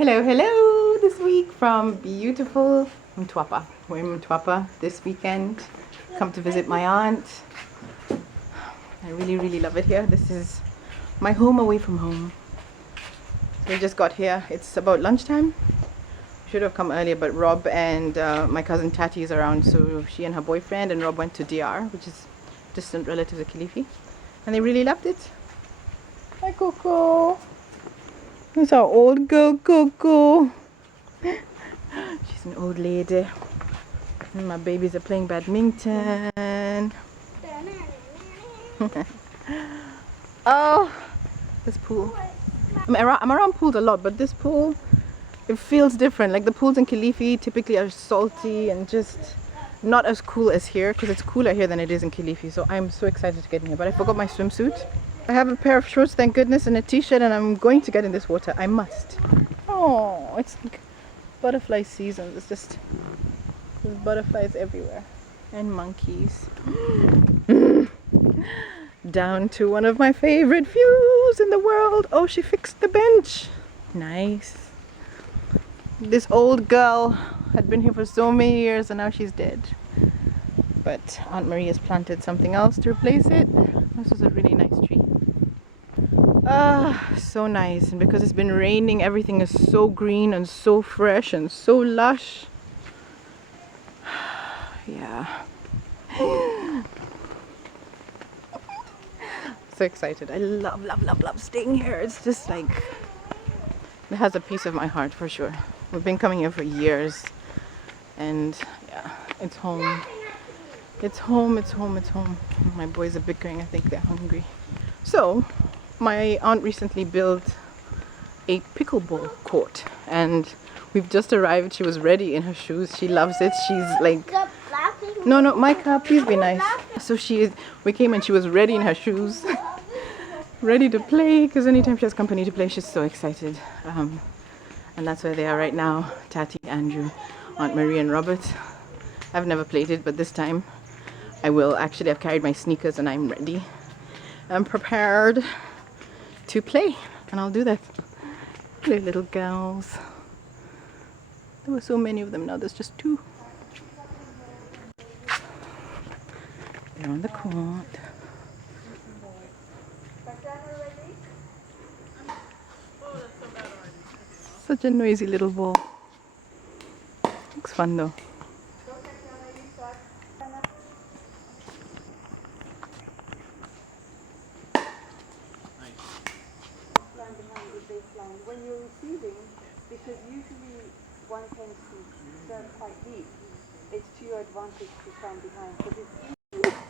Hello, hello! This week from beautiful Mtwapa. We're in Mtwapa this weekend. Come to visit my aunt. I really love it here. This is my home away from home. So we just got here. It's about lunchtime. Should have come earlier, but Rob and my cousin Tati is around, so she and her boyfriend and Rob went to DR, which is distant relative to Kilifi, and they really loved it. Hi, Coco. That's our old girl, Coco. She's an old lady. And my babies are playing badminton. Oh, this pool. I'm around pools a lot, but this pool, it feels different. Like the pools in Kilifi typically are salty and just not as cool as here, because it's cooler here than it is in Kilifi. So I'm so excited to get in here, but I forgot my swimsuit. I have a pair of shorts, thank goodness, and a t-shirt, and I'm going to get in this water. I must. Oh, it's like butterfly season. There's butterflies everywhere and monkeys. Down to one of my favorite views in the world. Oh, she fixed the bench. Nice. This old girl had been here for so many years and now she's dead. But Aunt Marie has planted something else to replace it. This is a really nice tree. So nice. And because it's been raining, everything is so green and so fresh and so lush. Yeah. So excited. I love staying here. It's just like, it has a piece of my heart for sure. We've been coming here for years, and yeah, it's home. It's home. My boys are bickering. I think they're hungry. So my aunt recently built a pickleball court, and we've just arrived. She was ready in her shoes. She loves it. She's like, no, Micah, please be nice. So we came and she was ready in her shoes, ready to play, because anytime she has company to play, she's so excited. And that's where they are right now. Tati, Andrew, Aunt Marie and Robert. I've never played it, but this time I will. Actually, I've carried my sneakers and I'm ready. I'm prepared to play, and I'll do that. They're little girls. There were so many of them, now there's just two. They're on the court. Such a noisy little ball. Looks fun though. When you're receiving, because usually one tends to serve quite deep, it's to your advantage to stand behind. But it's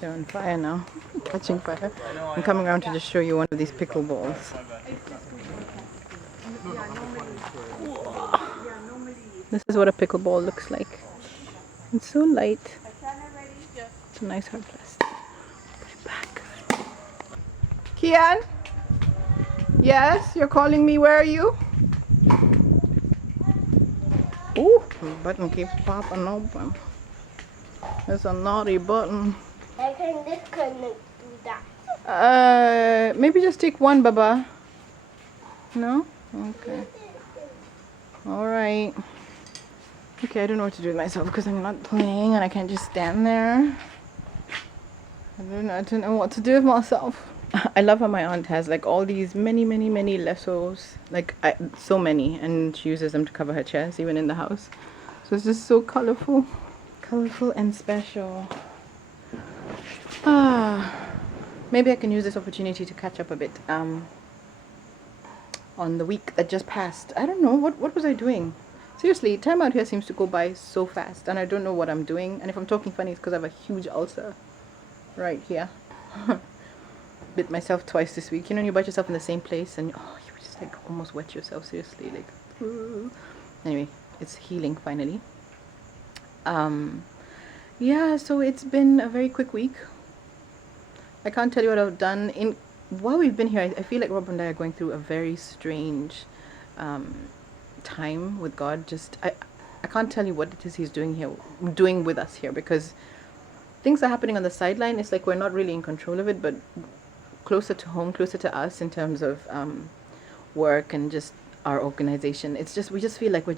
They're on fire now, catching fire. I'm coming around to just show you one of these pickleballs. This is what a pickleball looks like. It's so light. It's a nice hard plastic. Put it back. Kian? Yes, you're calling me. Where are you? Ooh, the button keeps popping open. It's a naughty button. I can disconnect do that. Maybe just take one, Baba. No? Okay. Alright. Okay, I don't know what to do with myself because I'm not playing and I can't just stand there. I don't know what to do with myself. I love how my aunt has like all these many lassos, like so many, and she uses them to cover her chairs even in the house. So it's just so colorful and special. Maybe I can use this opportunity to catch up a bit on the week that just passed. I don't know, what was I doing? Seriously, time out here seems to go by so fast and I don't know what I'm doing, and if I'm talking funny it's because I have a huge ulcer right here. Bit myself twice this week. You know, when you bite yourself in the same place and you just like almost wet yourself, seriously, like anyway, it's healing finally. Yeah, so it's been a very quick week. I can't tell you what I've done while we've been here. I feel like Rob and I are going through a very strange time with God. Just I can't tell you what it is he's doing with us here, because things are happening on the sideline. It's like we're not really in control of it, but closer to home, closer to us in terms of work and just our organization. It's just, we just feel like we're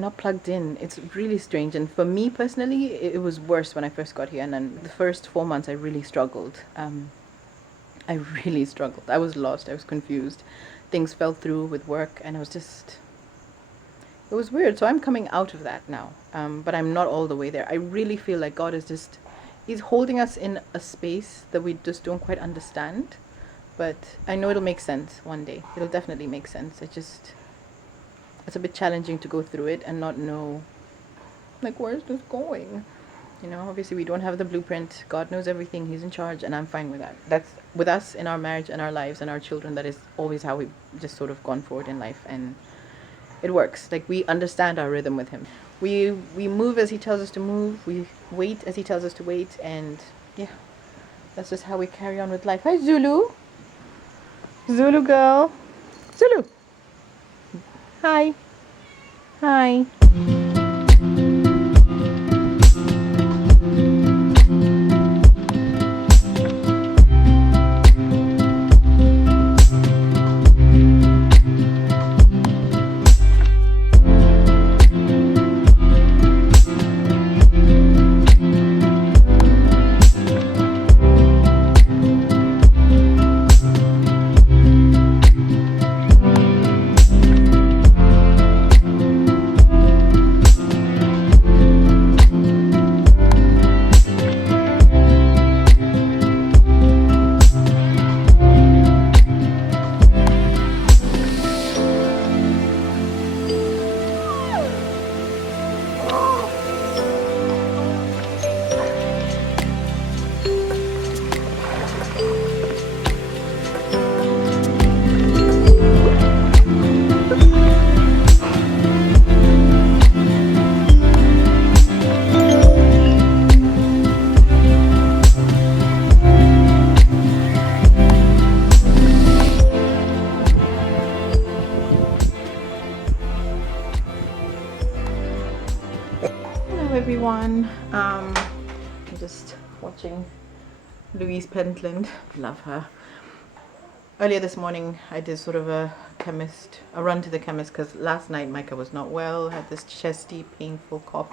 not plugged in. It's really strange. And for me personally, it was worse when I first got here. And then the first 4 months, I really struggled. I really struggled. I was lost. I was confused. Things fell through with work, and it was weird. So I'm coming out of that now. But I'm not all the way there. I really feel like God is just, He's holding us in a space that we just don't quite understand. But I know it'll make sense one day. It'll definitely make sense. It's a bit challenging to go through it and not know, like, where's this going? You know, obviously we don't have the blueprint. God knows everything. He's in charge, and I'm fine with that. That's with us in our marriage and our lives and our children. That is always how we've just sort of gone forward in life, and it works. Like, we understand our rhythm with Him. We move as He tells us to move. We wait as He tells us to wait, and yeah, that's just how we carry on with life. Hi, Zulu. Zulu girl. Zulu. Hi. Hi. Everyone, I'm just watching Louise Pentland. Love her. Earlier this morning I did sort of a run to the chemist, because last night Micah was not well, had this chesty painful cough,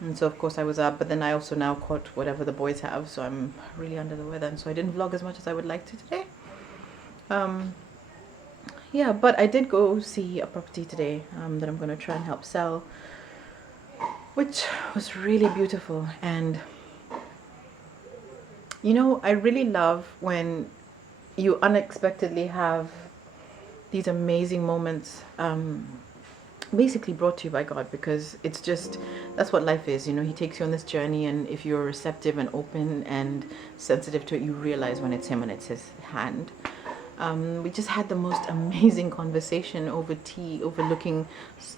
and so of course I was up, but then I also now caught whatever the boys have, so I'm really under the weather, and so I didn't vlog as much as I would like to today. Yeah, but I did go see a property today that I'm going to try and help sell, which was really beautiful. And you know, I really love when you unexpectedly have these amazing moments basically brought to you by God, because it's just, that's what life is, you know. He takes you on this journey, and if you're receptive and open and sensitive to it, you realize when it's Him and it's His hand. We just had the most amazing conversation over tea, overlooking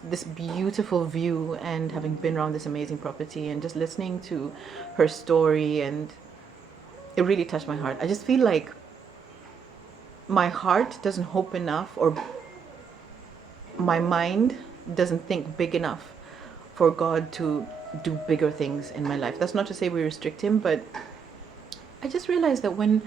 this beautiful view, and having been around this amazing property and just listening to her story, and it really touched my heart. I just feel like my heart doesn't hope enough, or my mind doesn't think big enough for God to do bigger things in my life. That's not to say we restrict Him, but I just realized that when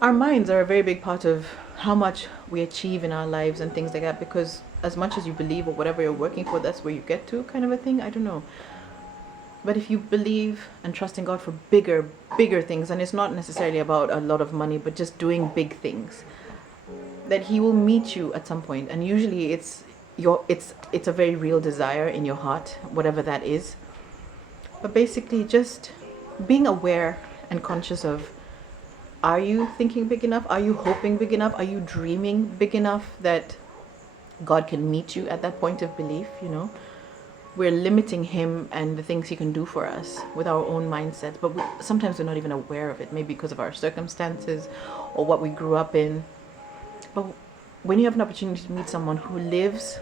our minds are a very big part of how much we achieve in our lives and things like that, because as much as you believe or whatever you're working for, that's where you get to, kind of a thing. I don't know. But if you believe and trust in God for bigger things, and it's not necessarily about a lot of money, but just doing big things, that He will meet you at some point. And usually it's a very real desire in your heart, whatever that is. But basically just being aware and conscious of, are you thinking big enough? Are you hoping big enough? Are you dreaming big enough that God can meet you at that point of belief? You know, we're limiting Him and the things He can do for us with our own mindsets, but sometimes we're not even aware of it, maybe because of our circumstances or what we grew up in. But when you have an opportunity to meet someone who lives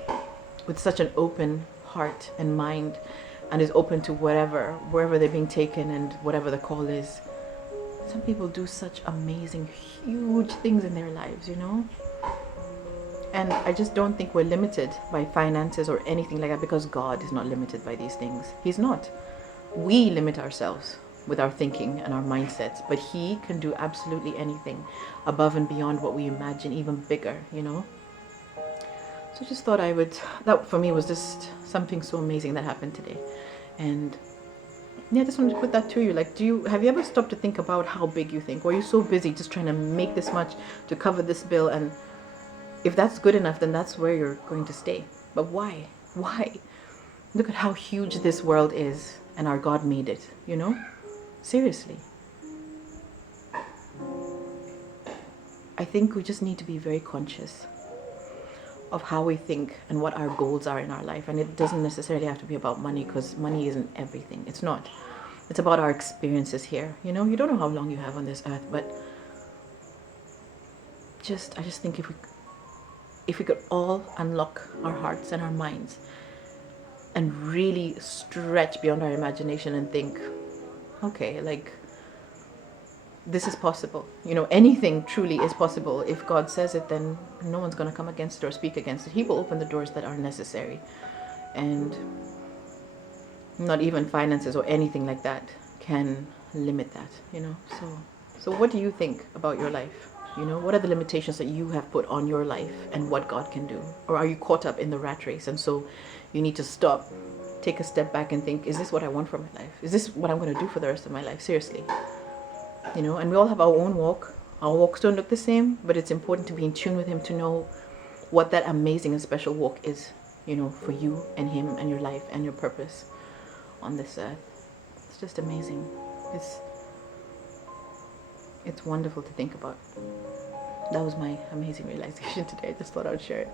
with such an open heart and mind, and is open to wherever they're being taken, and whatever the call is, some people do such amazing, huge things in their lives, you know? And I just don't think we're limited by finances or anything like that, because God is not limited by these things. He's not. We limit ourselves. with our thinking and our mindsets, but he can do absolutely anything above and beyond what we imagine, even bigger, you know. So I just thought that for me was just something so amazing that happened today. And yeah, I just wanted to put that to you. Like, have you ever stopped to think about how big you think? Or are you so busy just trying to make this much to cover this bill, and if that's good enough, then that's where you're going to stay. But why? Why? Look at how huge this world is, and our God made it, you know? Seriously. I think we just need to be very conscious of how we think and what our goals are in our life. And it doesn't necessarily have to be about money, because money isn't everything. It's not. It's about our experiences here. You know, you don't know how long you have on this earth, but I just think if we could all unlock our hearts and our minds and really stretch beyond our imagination and think, okay, like, this is possible. You know, anything truly is possible. If God says it, then no one's going to come against it or speak against it. He will open the doors that are necessary. And not even finances or anything like that can limit that, you know. So what do you think about your life? You know, what are the limitations that you have put on your life and what God can do? Or are you caught up in the rat race, and so you need to stop, take a step back and think, is this what I want for my life? Is this what I'm going to do for the rest of my life? Seriously. You know, and we all have our own walk. Our walks don't look the same, but it's important to be in tune with him to know what that amazing and special walk is, you know, for you and him and your life and your purpose on this earth. It's just amazing. It's wonderful to think about. That was my amazing realization today. I just thought I would share it.